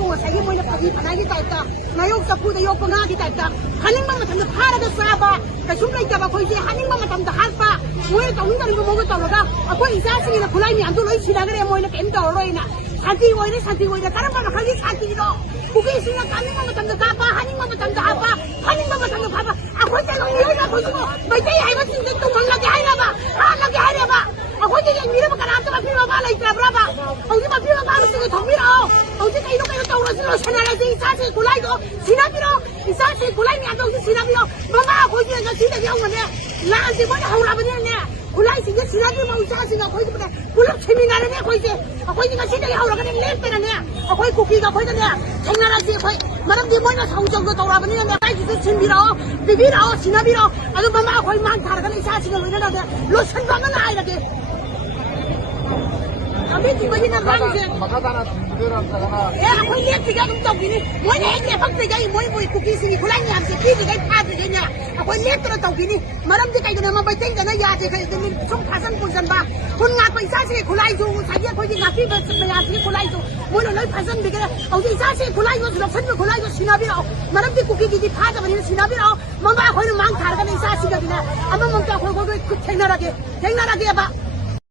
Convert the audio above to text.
뭐 자기 뭐이나 파기 파나기 따있다 나욕 잡고도 욕고 나기 따있다 한행만 같은데 파라도 싸봐 숨나 있다가 거기 한행만 같은데 할빠 뭐에 떠는다는 거 먹을 떠러가 거기 이사승이나 굴라임이 안 돌아 있으라 그래 뭐이나 겜다 얼어이나 산티 뭐이나 다른 말로 하기 산티로 그게 있으니까 한행만 같은데 가봐 한행만 같은데 가봐 한행만 같은데 가봐 거기 놈이 여기가 보시고 뭐이때야 이거 진짜 또 몰라게 하려봐 하려게 하려봐 거기 밀어봐 나한테만 필요가 많아 있더라 브라봐 어디만 필요가 많으시고 더 밀어 어디가 이렇게 떠오르시러 샤나라지 이사시 골라이도 지나비로 이사시 골라이미 안 좋지 지나비로 뭐가 거기에서 지나비 오는데 나한테 뭐냐 하우라버니네 골라이시 이게 지나비 뭐 이사시가 거기보다 골라 재미나네 거기가 지나비 하우라 그래 냈대네 거기 고기가 거기네 장난하지 거기 말한디 뭐냐 성정도 떠오라버니네 내가 이제 진비로 비비로 지나비로 아주 뭐가 거기 많다 그래 이사시가 이러는데 로션방은 아이라게 kami di ba yun ang manager? Makatana tunjuran sa kana. Ako lihat tiga ng tao gini. Mo na hindi pag tigay mo cookies ni kulay niya sa pili kay pati niya. Ako lihat na tao gini. Maram di kayo na mabaytay na yate kay din sum pasan punsan ba. Kung nga pa isa si kulay jo sabi ko di ngati ba sa yate kulay jo. Mo na loy pasan bigla. O di isa si kulay jo sa san kulay jo sinabi raw. Maram di cookie di pata ba ni sinabi raw. Mama ko yung mang targa ni isa si gina. Ama mong ka ko tingnarage ba.